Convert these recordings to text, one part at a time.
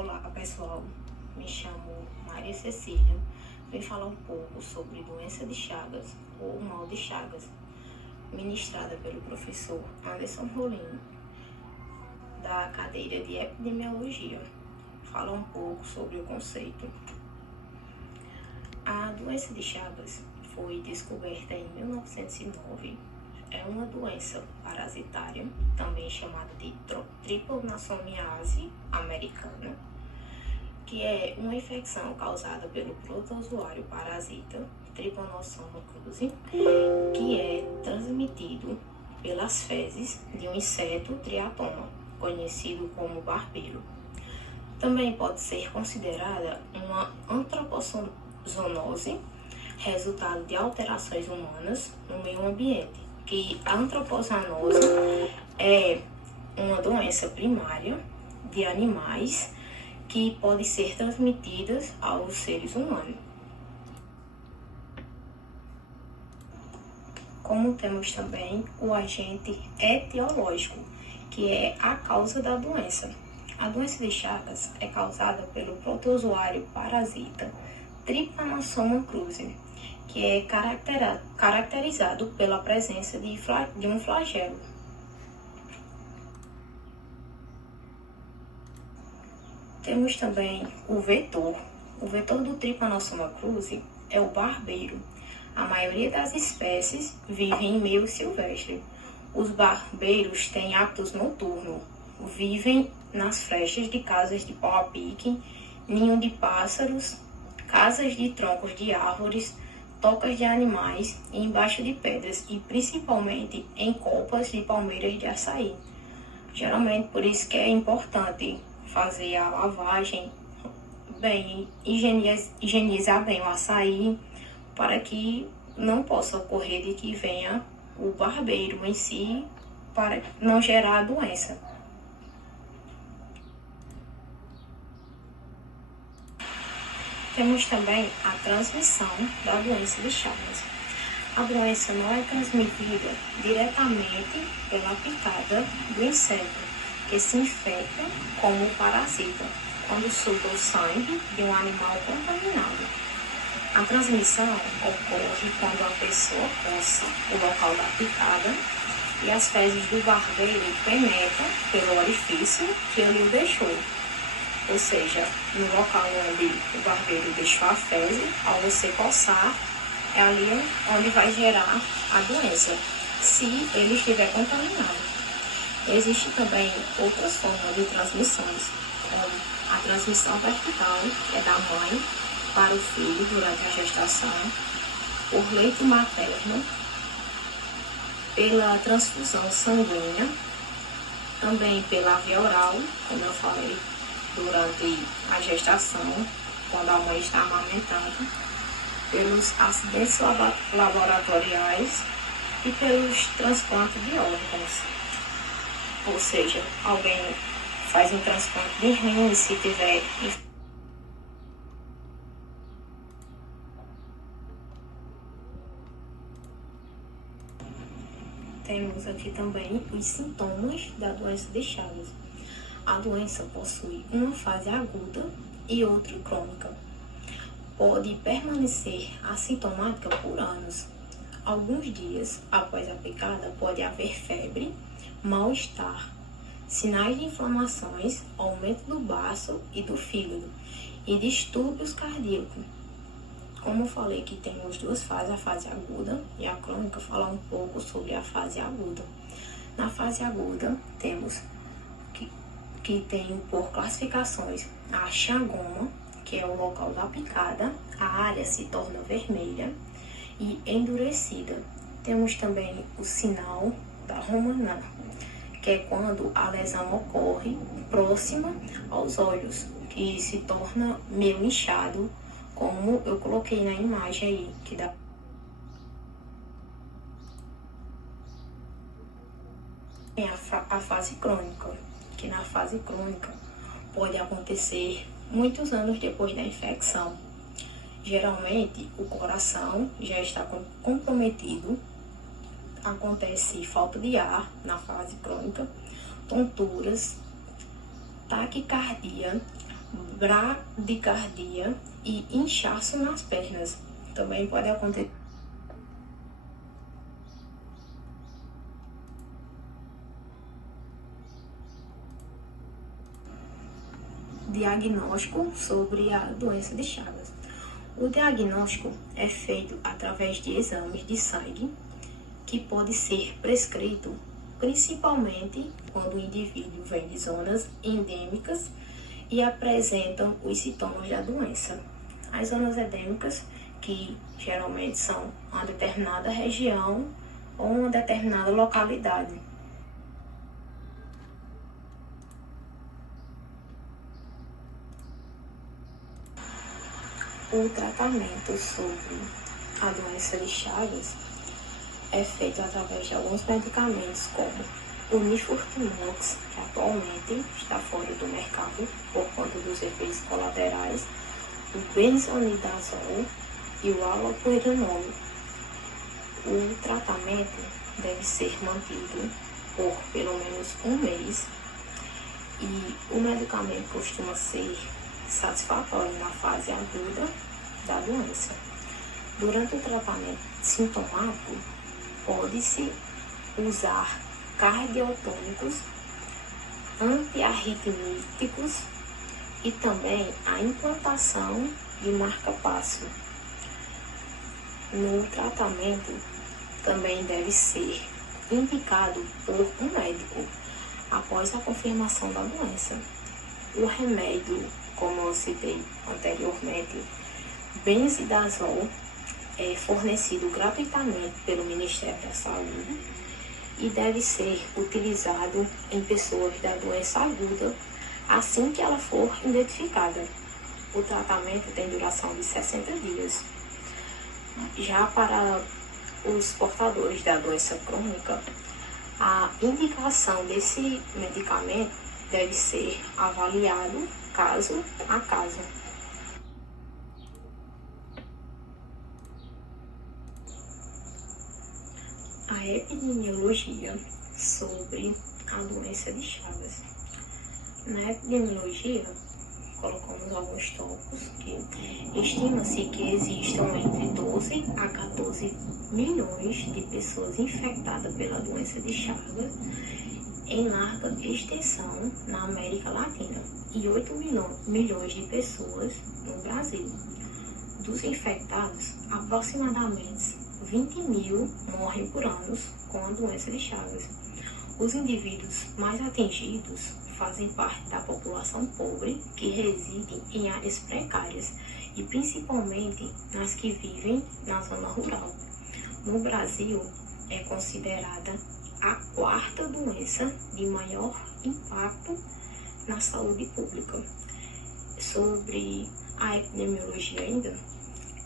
Olá pessoal, me chamo Maria Cecília, vim falar um pouco sobre doença de Chagas ou mal de Chagas, ministrada pelo professor Anderson Rolim, da cadeira de epidemiologia. Falar um pouco sobre o conceito. A doença de Chagas foi descoberta em 1909. É uma doença parasitária, também chamada de triponosomiase americana, que é uma infecção causada pelo protozoário parasita Trypanosoma cruzi, que é transmitido pelas fezes de um inseto triatoma, conhecido como barbeiro. Também pode ser considerada uma antropozoonose, resultado de alterações humanas no meio ambiente, que a antropozoonose é uma doença primária de animais que pode ser transmitidas aos seres humanos. Como temos também o agente etiológico, que é a causa da doença. A doença de Chagas é causada pelo protozoário parasita Trypanosoma cruzi, que é caracterizado pela presença de um flagelo. Temos também o vetor. O vetor do Trypanosoma cruzi é o barbeiro. A maioria das espécies vive em meio silvestre. Os barbeiros têm hábitos noturnos, vivem nas frechas de casas de pau a pique, ninho de pássaros, casas de troncos de árvores, tocas de animais e embaixo de pedras, e principalmente em copas de palmeiras de açaí. Geralmente, por isso que é importante fazer a lavagem bem, higienizar bem o açaí, para que não possa ocorrer de que venha o barbeiro em si, para não gerar a doença. Temos também a transmissão da doença de Chagas. A doença não é transmitida diretamente pela picada do inseto, que se infecta como parasita, quando suga o sangue de um animal contaminado. A transmissão ocorre quando a pessoa coça o local da picada e as fezes do barbeiro penetram pelo orifício que ele o deixou. Ou seja, no local onde o barbeiro deixou a fezes, ao você coçar, é ali onde vai gerar a doença, se ele estiver contaminado. Existem também outras formas de transmissões, como a transmissão vertical, que é da mãe para o filho durante a gestação, por leite materno, pela transfusão sanguínea, também pela via oral, como eu falei, durante a gestação, quando a mãe está amamentando, pelos acidentes laboratoriais e pelos transplantes de órgãos. Ou seja, alguém faz um transplante de rim se tiver. Temos aqui também os sintomas da doença de Chagas. A doença possui uma fase aguda e outra crônica. Pode permanecer assintomática por anos. Alguns dias após a picada pode haver febre, mal-estar, sinais de inflamações, aumento do baço e do fígado e distúrbios cardíacos. Como eu falei que temos duas fases, a fase aguda e a crônica, falar um pouco sobre a fase aguda. Na fase aguda, temos que tem por classificações a xangoma, que é o local da picada, a área se torna vermelha e endurecida. Temos também o sinal da Romaná, que é quando a lesão ocorre próxima aos olhos, que se torna meio inchado, como eu coloquei na imagem aí, que dá. Tem a fase crônica, que na fase crônica pode acontecer muitos anos depois da infecção. Geralmente, o coração já está comprometido, acontece falta de ar na fase crônica, tonturas, taquicardia, bradicardia e inchaço nas pernas. Também pode acontecer diagnóstico sobre a doença de Chagas. O diagnóstico é feito através de exames de sangue que pode ser prescrito principalmente quando o indivíduo vem de zonas endêmicas e apresentam os sintomas da doença. As zonas endêmicas, que geralmente são uma determinada região ou uma determinada localidade. O tratamento sobre a doença de Chagas é feito através de alguns medicamentos, como o nifurtimox, que atualmente está fora do mercado por conta dos efeitos colaterais, o benzonidazol e o alopurinol. O tratamento deve ser mantido por pelo menos um mês e o medicamento costuma ser satisfatório na fase aguda da doença. Durante o tratamento sintomático, pode-se usar cardiotônicos, antiarritmíticos e também a implantação de marca-passo. No tratamento, também deve ser indicado por um médico após a confirmação da doença. O remédio, como eu citei anteriormente, benzidazol, é fornecido gratuitamente pelo Ministério da Saúde e deve ser utilizado em pessoas da doença aguda assim que ela for identificada. O tratamento tem duração de 60 dias. Já para os portadores da doença crônica, a indicação desse medicamento deve ser avaliado caso a caso. A epidemiologia sobre a doença de Chagas. Na epidemiologia, colocamos alguns tópicos que estima-se que existam entre 12 a 14 milhões de pessoas infectadas pela doença de Chagas em larga extensão na América Latina e 8 milhões de pessoas no Brasil. Dos infectados, aproximadamente 20 mil morrem por ano com a doença de Chagas. Os indivíduos mais atingidos fazem parte da população pobre que reside em áreas precárias e principalmente nas que vivem na zona rural. No Brasil, é considerada a quarta doença de maior impacto na saúde pública. Sobre a epidemiologia ainda,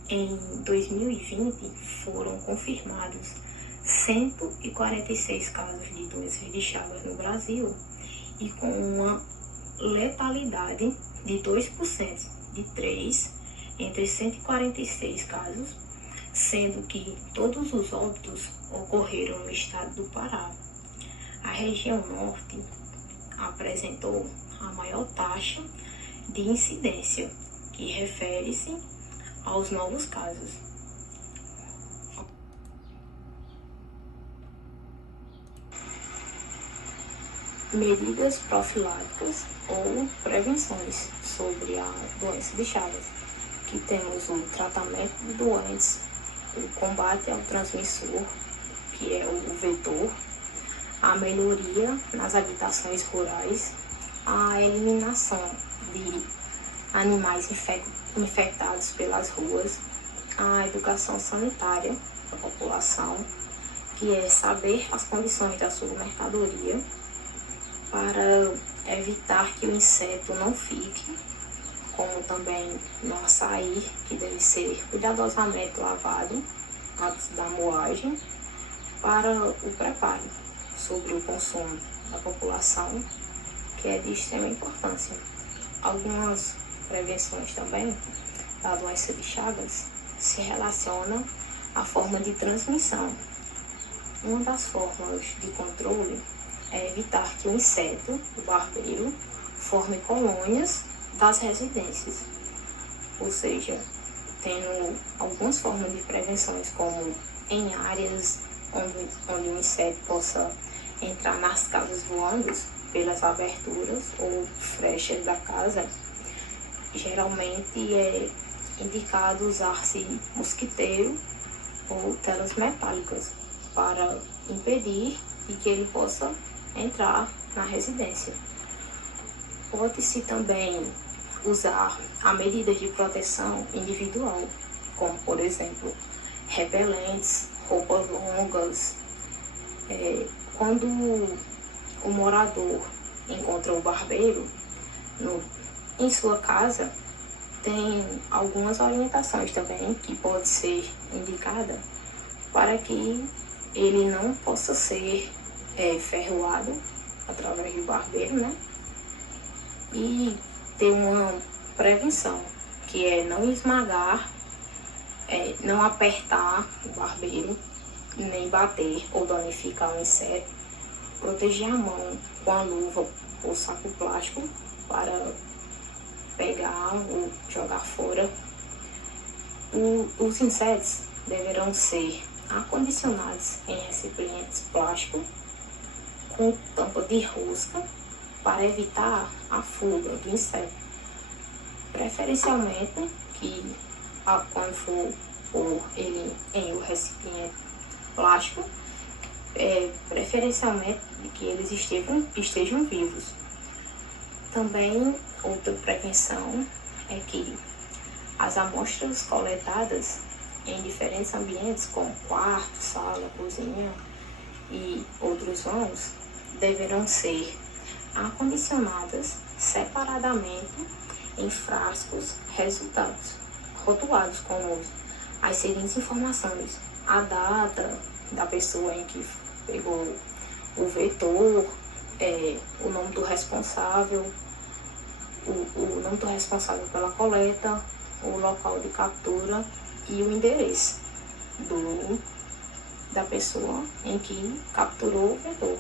em 2020 foram confirmados 146 casos de doença de Chagas no Brasil e com uma letalidade de 2%, de 3 entre 146 casos, sendo que todos os óbitos ocorreram no estado do Pará. A região norte apresentou a maior taxa de incidência, que refere-se aos novos casos. Medidas profiláticas ou prevenções sobre a doença de Chagas, que temos o tratamento de doentes, o combate ao transmissor, que é o vetor, a melhoria nas habitações rurais, a eliminação de animais infectados pelas ruas, a educação sanitária da população, que é saber as condições da sua mercadoria para evitar que o inseto não fique, como também no açaí, que deve ser cuidadosamente lavado antes da moagem, para o preparo sobre o consumo da população, que é de extrema importância. Algumas prevenções também da doença de Chagas se relacionam à forma de transmissão. Uma das formas de controle é evitar que o inseto, o barbeiro, forme colônias das residências, ou seja, tendo algumas formas de prevenções, como em áreas onde o inseto possa entrar nas casas voando pelas aberturas ou frechas da casa. Geralmente é indicado usar-se mosquiteiro ou telas metálicas para impedir de que ele possa entrar na residência. Pode-se também usar a medidas de proteção individual, como por exemplo, repelentes, roupas longas. Quando o morador encontra o barbeiro em sua casa, tem algumas orientações também que pode ser indicada para que ele não possa ser ferroado através do barbeiro, né? E ter uma prevenção, que é não esmagar, não apertar o barbeiro, nem bater ou danificar o inseto, proteger a mão com a luva ou saco plástico para pegar ou jogar fora. Os insetos deverão ser acondicionados em recipientes plásticos com tampa de rosca para evitar a fuga do inseto. Preferencialmente que quando for pôr ele em um recipiente plástico, preferencialmente que eles estejam vivos. Também outra prevenção é que as amostras coletadas em diferentes ambientes, como quarto, sala, cozinha e outros vãos, deverão ser acondicionadas separadamente em frascos rotulados com as seguintes informações: a data da pessoa em que pegou o vetor, o nome do responsável, o nome do responsável pela coleta, o local de captura e o endereço da pessoa em que capturou o vetor.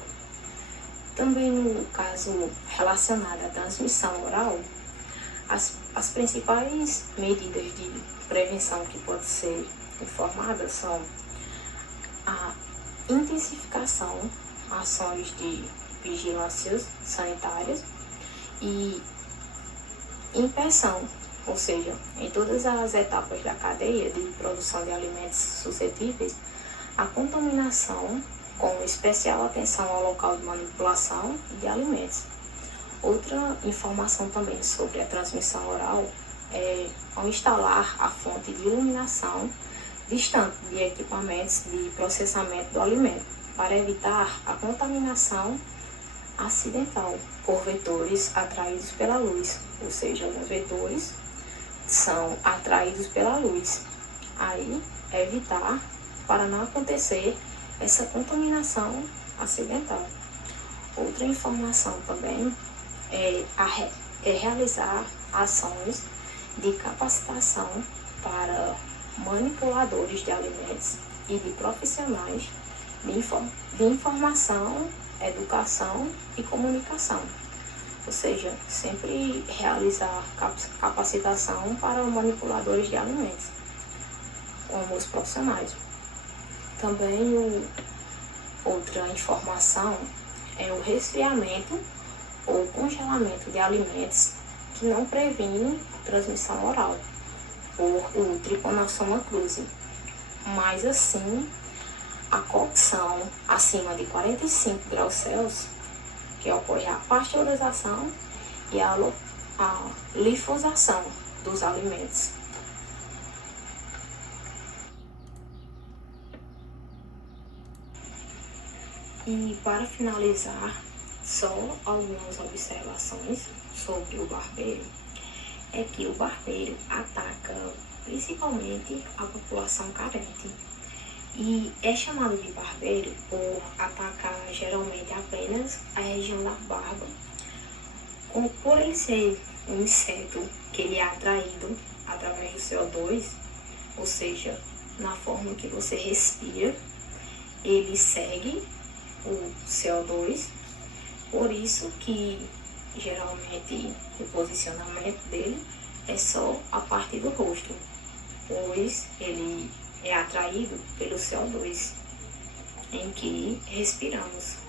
Também no caso relacionado à transmissão oral, as principais medidas de prevenção que podem ser informadas são a intensificação, ações de vigilâncias sanitárias e inspeção, ou seja, em todas as etapas da cadeia de produção de alimentos suscetíveis à contaminação, com especial atenção ao local de manipulação de alimentos. Outra informação também sobre a transmissão oral é ao instalar a fonte de iluminação distante de equipamentos de processamento do alimento, para evitar a contaminação acidental por vetores atraídos pela luz, ou seja, os vetores são atraídos pela luz. Aí, evitar para não acontecer essa contaminação acidental. Outra informação também é realizar ações de capacitação para manipuladores de alimentos e de profissionais de informação, educação e comunicação. Ou seja, sempre realizar capacitação para manipuladores de alimentos, como os profissionais. Também outra informação é o resfriamento ou congelamento de alimentos que não previne transmissão oral por o Trypanosoma cruzi, mas assim a cocção acima de 45 graus Celsius, que ocorre a pasteurização e a lifosação dos alimentos. E para finalizar, só algumas observações sobre o barbeiro é que o barbeiro ataca principalmente a população carente e é chamado de barbeiro por atacar geralmente apenas a região da barba. Por ele ser um inseto que ele é atraído através do CO2, ou seja, na forma que você respira, ele segue o CO2, por isso que Geralmente, o posicionamento dele é só a parte do rosto, pois ele é atraído pelo CO2 em que respiramos.